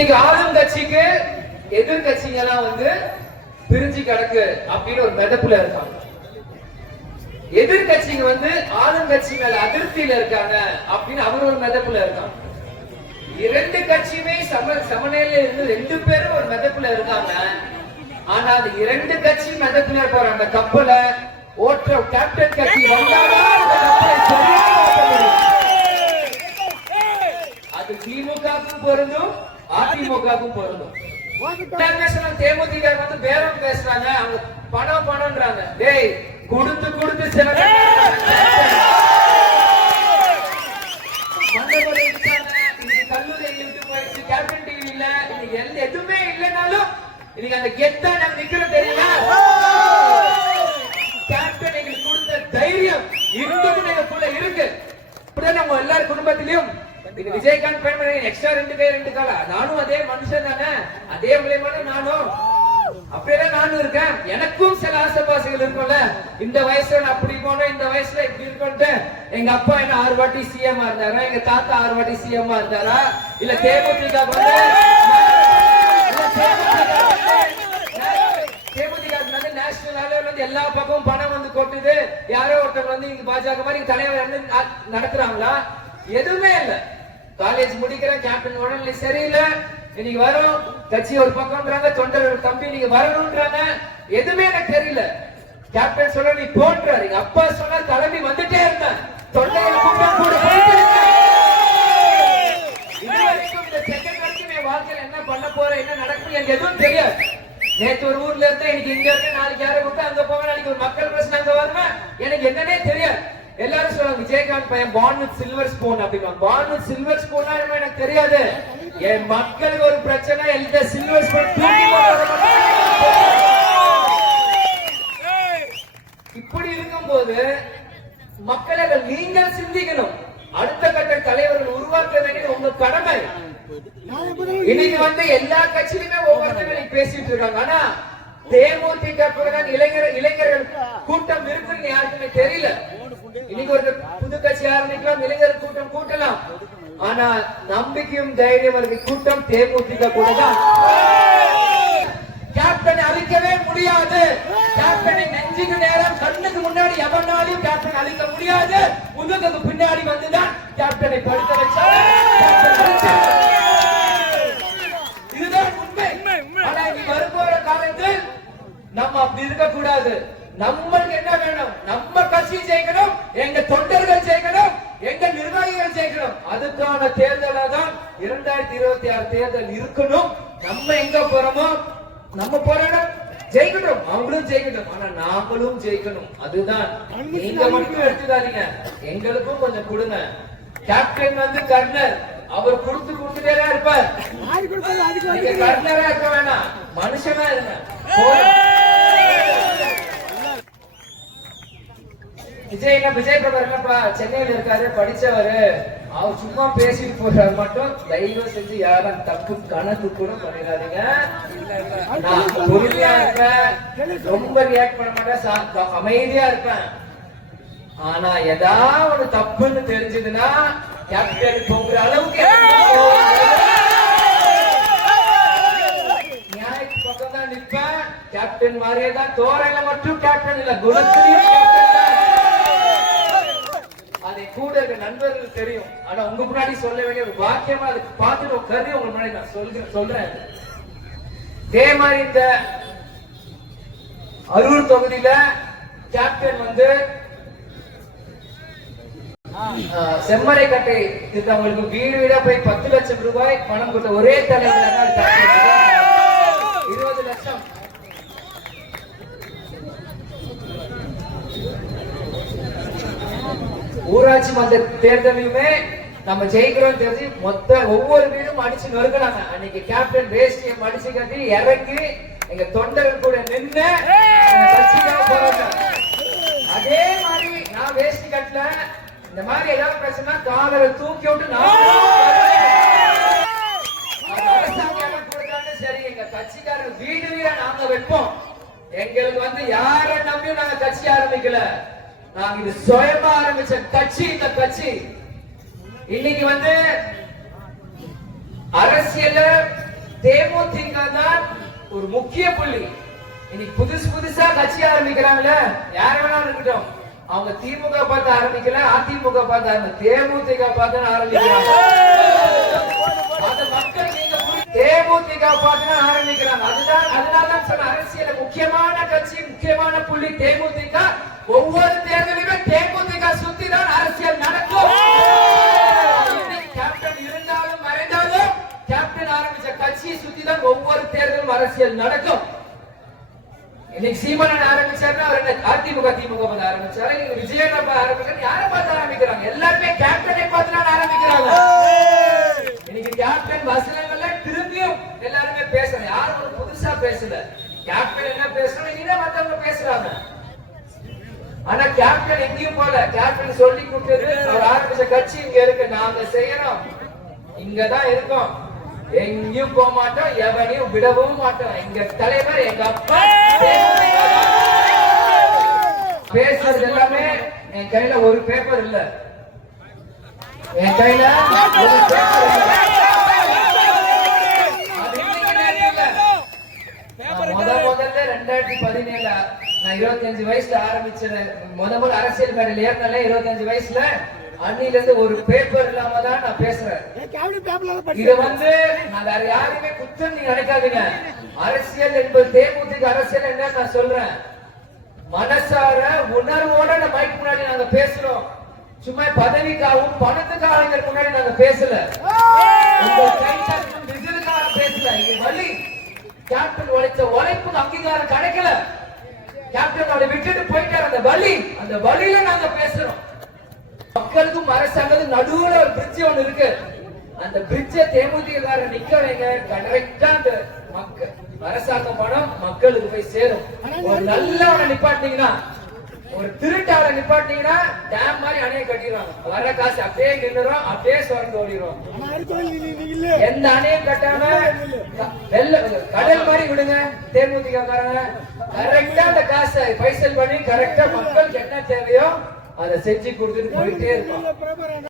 இன்னைக்கு ஆளும் கட்சிக்கு எதிர்கட்சிங்க எல்லாம் வந்து பிரிஞ்சு கிடக்கு அப்படின்னு ஒரு மிதப்புல இருக்காங்க. எதிர்கட்சிங்க வந்து ஆளும் கட்சி மேல அதிருப்தியில இருக்காங்க அப்படின்னு அவர் ஒரு மிதப்புல இருக்காங்க. இரண்டு கட்சியுமே சம சமநிலையில இருந்து ரெண்டு பேரும் ஒரு மிதப்புல இருக்காங்க. ஆனா அந்த இரண்டு கட்சி மிதப்புல போற அந்த கப்பலை ஓட்டுற கேப்டன் கட்சி வந்தாதான் அது திமுகவுக்கும் பொருந்தும் அதிமுகவுக்கும் பொருந்தும் என்ன பேசுறாங்க? தேமுதிக வந்து பேரம் பேசுறாங்க. அவங்க பணம் பணம்ன்றாங்க. டேய் கொடுத்து கொடுத்து சில கேப்டன் டிவி எந்த- எதுவுமே இல்லைனாலும் இன்னைக்கு அந்த கெத்தா நாங்க நிக்கிறோம் தெரியுமா? கேப்டன் எங்களுக்கு கொடுத்த தைரியம் இன்னும் எங்களுக்குள்ள இருக்கு. இப்படிதான் நம்ம எல்லார் குடும்பத்திலயும் இது விஜயகாந்த் பயன்படுத்த எக்ஸ்ட்ரா ரெண்டு பேர் ரெண்டு கால நானும் அதே மனுஷன் தானே. அதே மூலியமான நானும். அப்படியேதான் நானும் இருக்கேன். எனக்கும் சில ஆசைபாசைகள் இருக்கும்ல. இந்த வயசுல நான் அப்படி போனோம் இந்த வயசுல இப்படி இருக்கும்ட்டு எங்க அப்பா என்ன ஆறு வாட்டி சிஎம் இருந்தாரா? எங்க தாத்தா ஆறு வாட்டி சிஎம் இருந்தாரா? இல்ல தேமுதிக வந்து எல்லா பக்கமும் பணம் வந்து கொட்டுது. யாரோ ஒருத்தவங்க வந்து இங்க பாஜக மாதிரி தலைவர் நடத்துறாங்களா? எதுவுமே இல்லை. காலேஜ் முடிக்கிற கேப்டன் உடனே சரியில்லை. இன்னைக்கு வரும். கட்சி ஒரு பக்கம்ன்றாங்க தொண்டர் ஒரு தம்பி நீங்க வரணும்ன்றாங்க. எதுவுமே எனக்கு தெரியல. கேப்டன் சொல்ல நீ போன்றாரு எங்க அப்பா சொன்னா கிளம்பி வந்துட்டே இருந்தேன். தொண்டர்கள் கூட்டம் கூட என் வாழ்க்கையில என்ன பண்ண போறேன் என்ன நடக்கும் எனக்கு எதுவும் தெரியாது. நேற்று ஒரு ஊர்ல இருந்து எனக்கு இங்க இருந்து நாளைக்கு யாரை விட்டு அங்க போவேன் நாளைக்கு ஒரு மக்கள் பிரச்சனை அங்க வருவேன் எனக்கு என்னன்னே தெரியாது. எல்லாரும் சொல்லுவாங்க விஜயகாந்த் பையன் பான் வித் சில்வர் ஸ்பூன் அப்படின்னா பான் வித் சில்வர் ஸ்பூனா என்ன எனக்கு தெரியாது. என் மக்களுக்கு ஒரு பிரச்சனை எந்த சில்வர் ஸ்பூன் தூக்கி போட்டு இப்படி இருக்கும்போது மக்கள் நீங்கள் சிந்திக்கணும். அடுத்த கட்ட தலைவர்கள் உருவாக்க வேண்டியது உங்க கடமை. இன்னைக்கு வந்து எல்லா கட்சியிலுமே ஒவ்வொருத்தரும் பேசிட்டு இருக்காங்க. ஆனா தேமுதிக பிறகு இளைஞர் இளைஞர்கள் கூட்டம் இருக்குன்னு யாருக்குமே தெரியல. இன்னைக்கு ஒரு புது கட்சி ஆரம்பிக்கலாம் இளைஞர் கூட்டம் கூட்டலாம். ஆனா நம்பிக்கையும் தைரியம் இருக்கு கூட்டம் தேமுதிக கூட தான் கேப்டனை அழிக்கவே முடியாது. கேப்டனை நெஞ்சுக்கு நேரம் கண்ணுக்கு முன்னாடி எவனாலையும் கேப்டன் அழிக்க முடியாது. முதுகுக்கு பின்னாடி வந்துதான் கேப்டனை படுத்த வச்சாரு. இதுதான் உண்மை. ஆனா இனி வரப்போற காலத்தில் நம்ம அப்படி இருக்க கூடாது நம்மளுக்கு என்ன வேணும்? நம்ம கட்சி ஜெயிக்கணும் எங்க தொண்டர்கள் ஜெயிக்கணும் எங்க நிர்வாகிகள் ஜெயிக்கணும் அதுக்கான தேர்தலா தான் இரண்டாயிரத்தி இருபத்தி ஆறு தேர்தல் இருக்கணும். நம்ம எங்க போறோமோ நம்ம போராடம் ஜெயிக்கணும் அவங்களும் ஜெயிக்கணும் ஆனா நாமளும் ஜெயிக்கணும். அதுதான். நீங்க மட்டும் எடுத்துக்காதீங்க எங்களுக்கும் கொஞ்சம் கொடுங்க. கேப்டன் வந்து கர்னர். அவர் கொடுத்து கொடுத்துட்டே இருப்பார். கர்னரா இருக்க வேணாம். மனுஷனா இருங்க. விஜய் என்ன விஜய் பிரபர் என்னப்பா சென்னையில இருக்காரு படிச்சவர். அவர் சும்மா பேசிட்டு போறாரு மட்டும். தயவு செஞ்சு யாரும் தப்பு கணக்கு கூட பண்ணிடாதீங்க. பொறுமையா இருப்பேன். ரொம்ப ரியாக்ட் பண்ண மாட்டேன். சா- அமைதியா இருப்பேன். ஆனா ஏதாவது ஒரு தப்புன்னு தெரிஞ்சதுன்னா கேப்டன் போகிற அளவுக்கு நியாயத்து பக்கம் தான் நிற்பேன். கேப்டன் மாதிரியே தான் தோரையில மட்டும் கேப்டன் இல்ல. குணத்திலையும் கேப்டன் கூட இருக்க நண்பர்கள் தெரியும். ஆனா உங்க முன்னாடி சொல்ல வேண்டிய ஒரு வாக்கியமா அதுக்கு பார்த்துட்டு கருதி உங்க முன்னாடி நான் சொல்கிறேன் சொல்றேன். இதே மாதிரி இந்த அரூர் தொகுதியில கேப்டன் வந்து ஆஹ், செம்மறை கட்டை இருந்தவங்களுக்கு வீடு வீடா போய் பத்து லட்சம் ரூபாய் பணம் கொடுத்த ஒரே தலைவர் இருபது லட்சம் ஊராட்சி மன்ற தேர்தலையுமே நம்ம ஜெயிக்கிறோம் தெரிஞ்சு மொத்த ஒவ்வொரு வீடும் அடிச்சு நொறுக்கிறாங்க அன்னைக்கு கேப்டன் வேஷ்டியை மடிச்சு கட்டி இறங்கி எங்க தொண்டர்கள் கூட நின்று அதே மாதிரி நான் வேஷ்டி கட்டல. இந்த மாதிரி ஏதாவது பிரச்சனை காலரை தூக்கி விட்டு நான் அரசாங்கம் கொடுத்தாலும் சரி எங்க கட்சிக்காரர் வீடு வீடா நாங்க வைப்போம். எங்களுக்கு வந்து யாரை நம்பியும் நாங்க கட்சி ஆரம்பிக்கல. நாங்க இது சுயமா ஆரம்பிச்ச கட்சி இந்த கட்சி. இன்னைக்கு வந்து அரசியல தேமுதிக தான் ஒரு முக்கிய புள்ளி. இன்னைக்கு புதுசு புதுசா கட்சி ஆரம்பிக்கிறாங்கள யார் வேணாலும் இருக்கட்டும். அவங்க திமுக பார்த்து ஆரம்பிக்கல அதிமுக பார்த்து அந்த தேமுதிக பார்த்து ஆரம்பிக்கிறாங்க. அந்த மக்கள் நீங்க தேமுதிக பார்த்து ஆரம்பிக்கிறாங்க. அதுதான் அதனால தான் சொன்ன அரசியல முக்கியமான கட்சி முக்கியமான புள்ளி தேமுதிக. ஒவ்வொரு தேர்தலுமே தேமுதிக சுத்தி தான் அரசியல் நடக்கும். கேப்டன் இருந்தாலும் மறைந்தாலும் கேப்டன் ஆரம்பிச்ச கட்சியை சுத்தி தான் ஒவ்வொரு தேர்தலும் அரசியல் நடக்கும். இன்னைக்கு சீமானன் ஆரம்பிச்சாருன்னா அவர் என்ன அதிமுக திமுக பார்த்து ஆரம்பிச்சாரு? நீங்க விஜயன் அப்ப ஆரம்பிச்சாரு யாரை பார்த்து ஆரம்பிக்கிறாங்க? எல்லாருமே கேப்டனை பார்த்து தான் ஆரம்பிக்கிறாங்க. இன்னைக்கு கேப்டன் வசனங்கள்ல திரும்பியும் எல்லாருமே பேசுறாங்க யாரும் புதுசா பேசல. கேப்டன் என்ன பேசுறாங்க இதை மத்தவங்க பேசுறாங்க. ஆனா கேப்டன் எங்கேயும் போல கேப்டன் சொல்லி கொடுத்தது அவர் ஆரம்பிச்ச கட்சி இங்க இருக்கு. நாங்க செய்யறோம். இங்கதான் இருக்கோம். எங்கேயும் போக மாட்டோம் எவனையும் விடவும் மாட்டோம். எங்க தலைவர் எங்க அப்பா. பேசுறது எல்லாமே என் கையில ஒரு பேப்பர் இல்ல. என் கையில ஒரு பேப்பர் இல்லை அது இன்னைக்கு நேரம் இல்ல. நான் முத முதல்ல ரெண்டாயிரத்தி பதினேழுல நான் இருபத்தஞ்சு வயசுல ஆரம்பிச்சேன். முத முதல் அரசியல் மேடையில் ஏறினால இருபத்தஞ்சு வயசுல அன்னில இருந்து ஒரு பேப்பர் இல்லாம தான் நான் பேசுறேன். இது வந்து நான் வேற யாருமே குற்றம் நீங்க நினைக்காதீங்க. அரசியல் என்பது தேமுதிக அரசியல் என்ன நான் சொல்றேன். மனசார உணர்வோட நம்ம மைக் முன்னாடி நாங்க பேசுறோம். சும்மா பதவிக்காகவும் பணத்துக்காக முன்னாடி நாங்க பேசல. பேசல. இங்க வழி கேப்டன் உழைச்ச உழைப்புக்கு அங்கீகாரம் கிடைக்கல. கேப்டன் அவரை விட்டுட்டு போயிட்டார். அந்த வழி அந்த வழியில நாங்க பேசுறோம். மக்களுக்கும் அரசாங்கத்துக்கும் நடுவுல ஒரு பிரிட்ஜ் ஒண்ணு இருக்கு. அந்த பிரிட்ஜ தேமுதிகார நிக்க வைங்க கரெக்டா அந்த மக்கள் அரசாங்க பணம் மக்களுக்கு போய் சேரும். ஒரு நல்லவனை நிப்பாட்டினீங்கன்னா ஒரு திருட்டாள நிப்பாட்டினீங்கன்னா டேம் மாதிரி அணையை கட்டிடுவாங்க. வர காசு அப்படியே நின்றுறோம் அப்படியே சுரந்து ஓடிடுவோம் எந்த அணையும் கட்டாம வெள்ள கடல் மாதிரி விடுங்க தேமுதிக காரங்க கரெக்டா அந்த காசை பைசல் பண்ணி கரெக்டா மக்களுக்கு என்ன தேவையோ அதை செஞ்சு கொடுத்துட்டு போயிட்டே இருக்கோம்